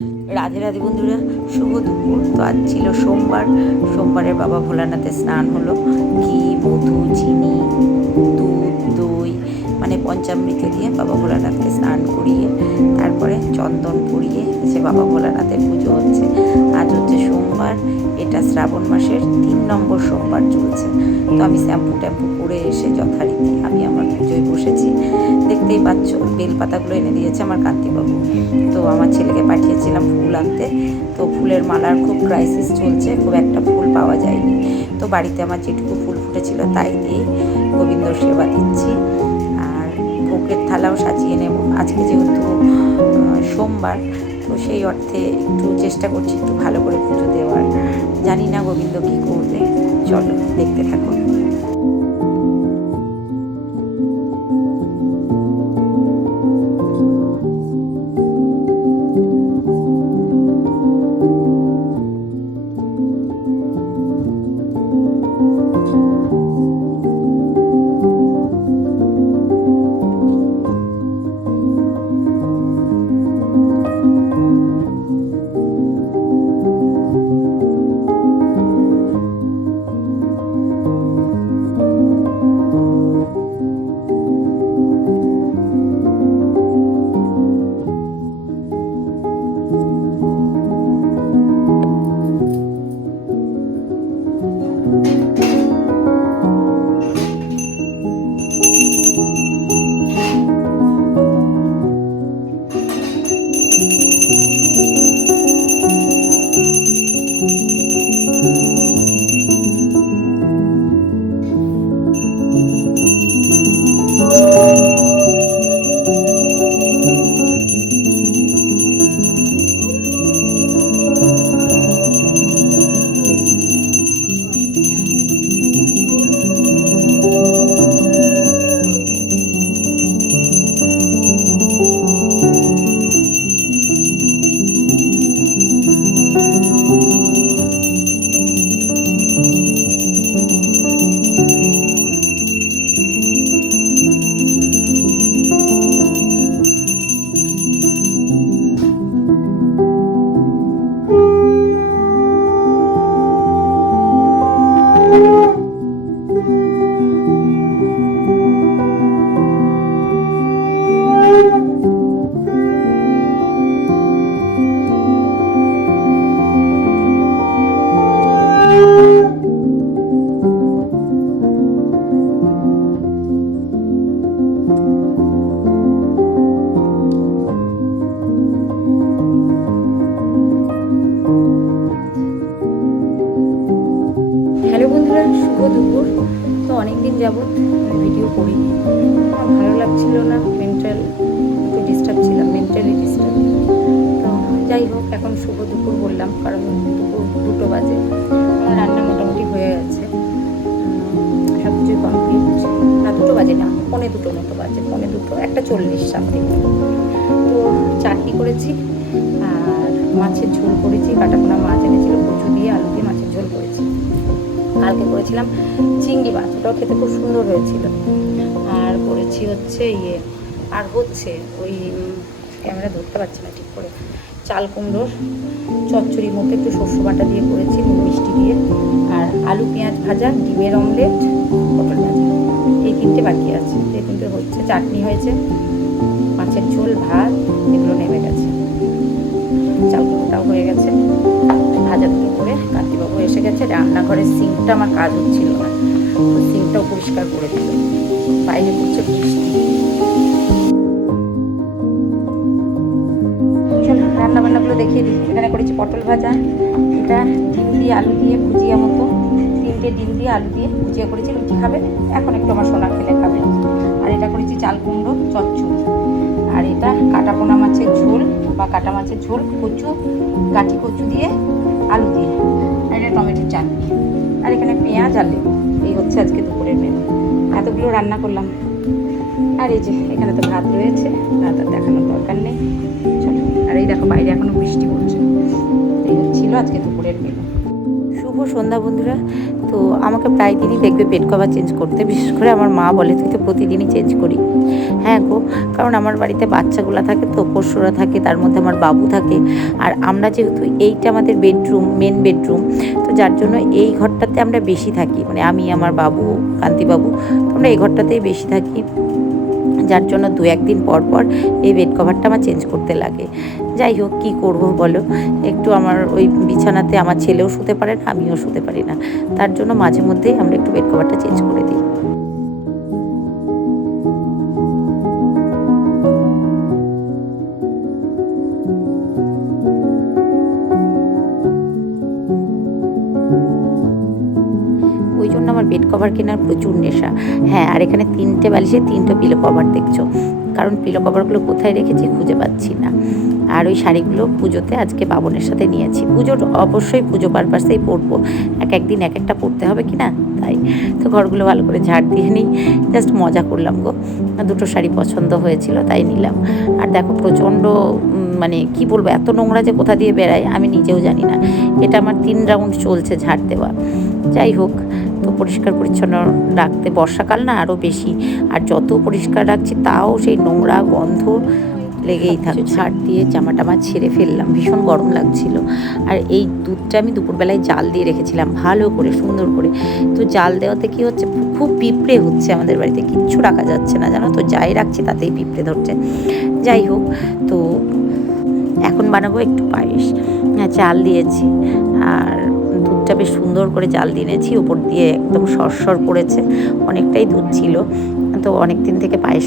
রাধে রাধে বন্ধুরা, শুভ দুপুর। তো আজ ছিল সোমবার। সোমবারের বাবা ভোলানাথের স্নান হলো। ঘি, মধু, চিনি, দুধ, দই মানে পঞ্চামৃত দিয়ে বাবা ভোলানাথকে স্নান করিয়ে তারপরে চন্দন পরিয়ে সে বাবা ভোলানাথের পুজো হচ্ছে। আজ হচ্ছে সোমবার, এটা শ্রাবণ মাসের 3 নম্বর সোমবার চলছে। তো আমি শ্যাম্পু ট্যাম্পু করে এসে যথারীতি আমি আমার পুজোয় বসেছি। দেখতেই পাচ্ছ বেলপাতাগুলো এনে দিয়েছে আমার কান্তিবাবু। তো আমার ছেলেকে পাঠিয়েছিলাম ফুল আনতে। তো ফুলের মালার খুব ক্রাইসিস চলছে, খুব একটা ফুল পাওয়া যায়নি। তো বাড়িতে আমার যেটুকু ফুল ফুটেছিল তাই দিয়েই গোবিন্দর সেবা দিচ্ছি। আর ভোগের থালাও সাজিয়ে নেব আজকে, যেহেতু সোমবার। তো সেই অর্থে একটু চেষ্টা করছি একটু ভালো করে পুজো দেওয়ার। জানি না গোবিন্দ কী করবে, চলো দেখতে থাকো। হ্যালো বন্ধুরা, শুভ দুপুর। তো অনেকদিন যাবৎ ভিডিও করিনি, আমার ভালো লাগছিল না, মেন্টাল একটু ডিস্টার্ব ছিলাম, মেন্টালি ডিস্টার্ব। তো যাই হোক, এখন শুভ দুপুর বললাম কারণ দুপুর 2টো বাজে। আমার রান্না মোটামুটি হয়ে গেছে, সব কিছুই কমপ্লিট। না 2টো বাজে না, 1:45 মতো বাজে, 1:45, 1:40 সামথিং। তো চাটনি করেছি আর মাছের ঝোল করেছি। কাটাপোনা মাছ এনেছিল, কচু দিয়ে আলু দিয়ে মাছের ঝোল করেছি। কালকে করেছিলাম চিংড়ি মাছ, ওটাও খেতে খুব সুন্দর হয়েছিল। আর করেছি হচ্ছে আর হচ্ছে ওই ক্যামেরা ধরতে পারছি না ঠিক করে, চাল কুমড়োর চচ্চড়ি মতো একটু শস্য বাটা দিয়ে করেছি, নুন মিষ্টি দিয়ে। আর আলু পেঁয়াজ ভাজা, ডিমের অমলেট, পটল ভাজা, এই 3টে বাকি আছে। এই 3টে হচ্ছে, চাটনি হয়েছে, মাছের ঝোল, ভাত, এগুলো নেমে গেছে। চাল কুমড়োটাও হয়ে গেছে, ভাজা দুটো করে কান্তিবাবু এসে গেছে। রান্নাঘরের সিঙ্কটা আমার কাজ হচ্ছিল না, তো সিঙ্কটাও পরিষ্কার করে দিল। বাইরে পড়ছে বৃষ্টি। চলো রান্নাবান্নাগুলো দেখিয়ে দিই। এখানে করেছি পটল ভাজা, এটা ডিম দিয়ে আলু দিয়ে ভুজিয়া মতো, 3টে ডিম দিয়ে আলু দিয়ে ভুজিয়া করেছি। লুচি খাবে, এখন একটু আমার সোনা খেলে খাবে। আর এটা করেছি চাল কুমড়ো চচ্চড়ি। আর এটা কাটাপোনা মাছের ঝোল বা কাটা মাছের ঝোল, কচু, গাঠি কচু দিয়ে আলু দিয়ে। আর এটা টমেটোর চাটনি। আর এখানে পেঁয়াজ আর লেবু। এই হচ্ছে আজকে দুপুরের মেনু। এতগুলো রান্না করলাম। আর এই যে এখানে তো ভাত রয়েছে, ভাত আর দেখানোর দরকার নেই, চলো। আর এই দেখো বাইরে এখনো বৃষ্টি পড়ছে। এই হচ্ছিল আজকে দুপুরের মেনু। শুভ সন্ধ্যা বন্ধুরা। তো আমাকে প্রায় দিনই দেখবে বেড কভার চেঞ্জ করতে, বিশেষ করে আমার মা বলে তুই তো প্রতিদিনই চেঞ্জ করি। হ্যাঁ গো, কারণ আমার বাড়িতে বাচ্চাগুলো থাকে তো, পোষ্যরা থাকে, তার মধ্যে আমার বাবু থাকে। আর আমরা যেহেতু এইটা আমাদের বেডরুম, মেন বেডরুম, তো যার জন্য এই ঘরটাতে আমরা বেশি থাকি, মানে আমি, আমার বাবু, কান্তিবাবু, তো আমরা এই ঘরটাতেই বেশি থাকি। যার জন্য 2-1 দিন পর পর এই বেড কভারটা আমার চেঞ্জ করতে লাগে। যাই হোক, কী করবো বলো, একটু আমার ওই বিছানাতে আমার ছেলেও শুতে পারে না, আমিও শুতে পারি না, তার জন্য মাঝে মধ্যেই আমরা একটু বেড কভারটা চেঞ্জ করে দিই। ওই জন্য আমার বেড কভার কেনার প্রচুর নেশা। হ্যাঁ, আর এখানে 3টে বালিশে 3টে পিলো কভার দেখছো, কারণ পিলো কভারগুলো কোথায় রেখেছি খুঁজে পাচ্ছি না। আর ওই শাড়িগুলো পুজোতে আজকে বাবনের সাথে নিয়েছি, পুজোর অবশ্যই পুজো পারপাসেই পরবো, একদিন এক একটা পরতে হবে কি না, তাই। তো ঘরগুলো ভালো করে ঝাড় দিয়ে নিই, জাস্ট মজা করলাম গো। 2টো শাড়ি পছন্দ হয়েছিল তাই নিলাম। আর দেখো প্রচণ্ড মানে কি বলবো, এত নোংরা যে কোথা দিয়ে বেড়ায় আমি নিজেও জানি না। এটা আমার 3 রাউন্ড চলছে ঝাড় দেওয়া। যাই হোক, তো পরিষ্কার পরিচ্ছন্ন রাখতে, বর্ষাকাল না আরও বেশি, আর যত পরিষ্কার রাখছি তাও সেই নোংরা গন্ধ লেগেই থাকে। ঝাড় দিয়ে জামা টামা ছেড়ে ফেললাম, ভীষণ গরম লাগছিল। আর এই দুধটা আমি দুপুরবেলায় জাল দিয়ে রেখেছিলাম ভালো করে, সুন্দর করে। তো জাল দেওয়াতে কি হচ্ছে, খুব পিঁপড়ে হচ্ছে আমাদের বাড়িতে, কিচ্ছু রাখা যাচ্ছে না জানো তো, যাই রাখছি তাতেই পিঁপড়ে ধরছে। যাই হোক, তো এখন বানাবো একটু পায়েস। চাল দিয়েছি আর দুধটা বেশ সুন্দর করে জাল দিয়েছি, ওপর দিয়ে একদম সরসর পড়েছে, অনেকটাই দুধ ছিল। তো অনেক দিন থেকে পায়েস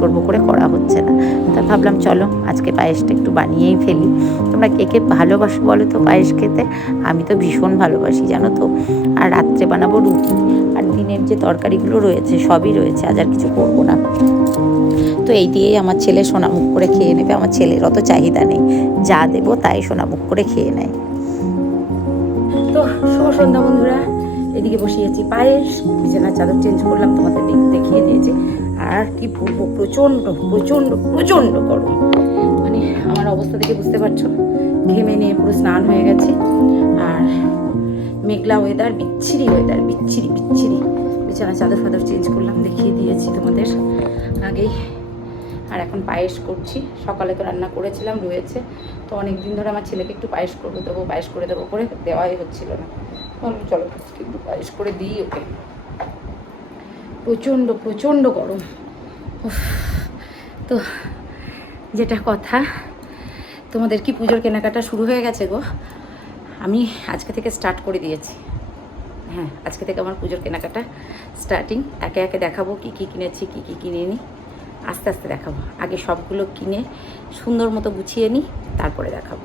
করব করে করা হচ্ছে না, তা ভাবলাম চলো আজকে পায়েসটা একটু বানিয়েই ফেলি। তোমরা কে কে ভালোবাসো বলো তো পায়েস খেতে? আমি তো ভীষণ ভালোবাসি জানো তো। আর রাত্রে বানাবো রুটি, আর দিনের যে তরকারিগুলো রয়েছে সবই রয়েছে, আজ আর কিছু করবো না। তো এই দিয়েই আমার ছেলে সোনামুখ করে খেয়ে নেবে। আমার ছেলের অত চাহিদা নেই, যা দেবো তাই সোনামুখ করে খেয়ে নেয়। তো শুভ সন্ধ্যা বন্ধুরা, এদিকে বসিয়েছি পায়েস, বিছানার চাদর চেঞ্জ করলাম, তোমাদের দেখিয়ে দিয়েছি। আর কি বলবো, প্রচণ্ড প্রচণ্ড প্রচণ্ড গরম, মানে আমার অবস্থা দেখে বুঝতে পারছো, ঘেমে নিয়ে পুরো স্নান হয়ে গেছে। আর মেঘলা ওয়েদার, বিচ্ছিরি ওয়েদার, বিচ্ছিরি বিচ্ছিরি। বিছানার চাদর ফাদর চেঞ্জ করলাম, দেখিয়ে দিয়েছি তোমাদের আগেই। আর এখন পায়েস করছি, সকালে তো রান্না করেছিলাম রয়েছে, তো অনেক দিন ধরে আমার ছেলেকে একটু পায়েস করে দেবো করে দেওয়াই হচ্ছিল না। চলো একটু পায়েস করে দিই ওকে। প্রচণ্ড প্রচণ্ড গরম। তো যেটা কথা, তোমাদের কি পুজোর কেনাকাটা শুরু হয়ে গেছে গো? আমি আজকে থেকে স্টার্ট করে দিয়েছি। হ্যাঁ, আজকে থেকে আমার পুজোর কেনাকাটা স্টার্টিং। একে একে দেখাবো কী কী কিনেছি, কী কী কিনিনি, আস্তে আস্তে দেখাবো। আগে সবগুলো কিনে সুন্দর মতো গুছিয়ে নিই, তারপরে দেখাবো।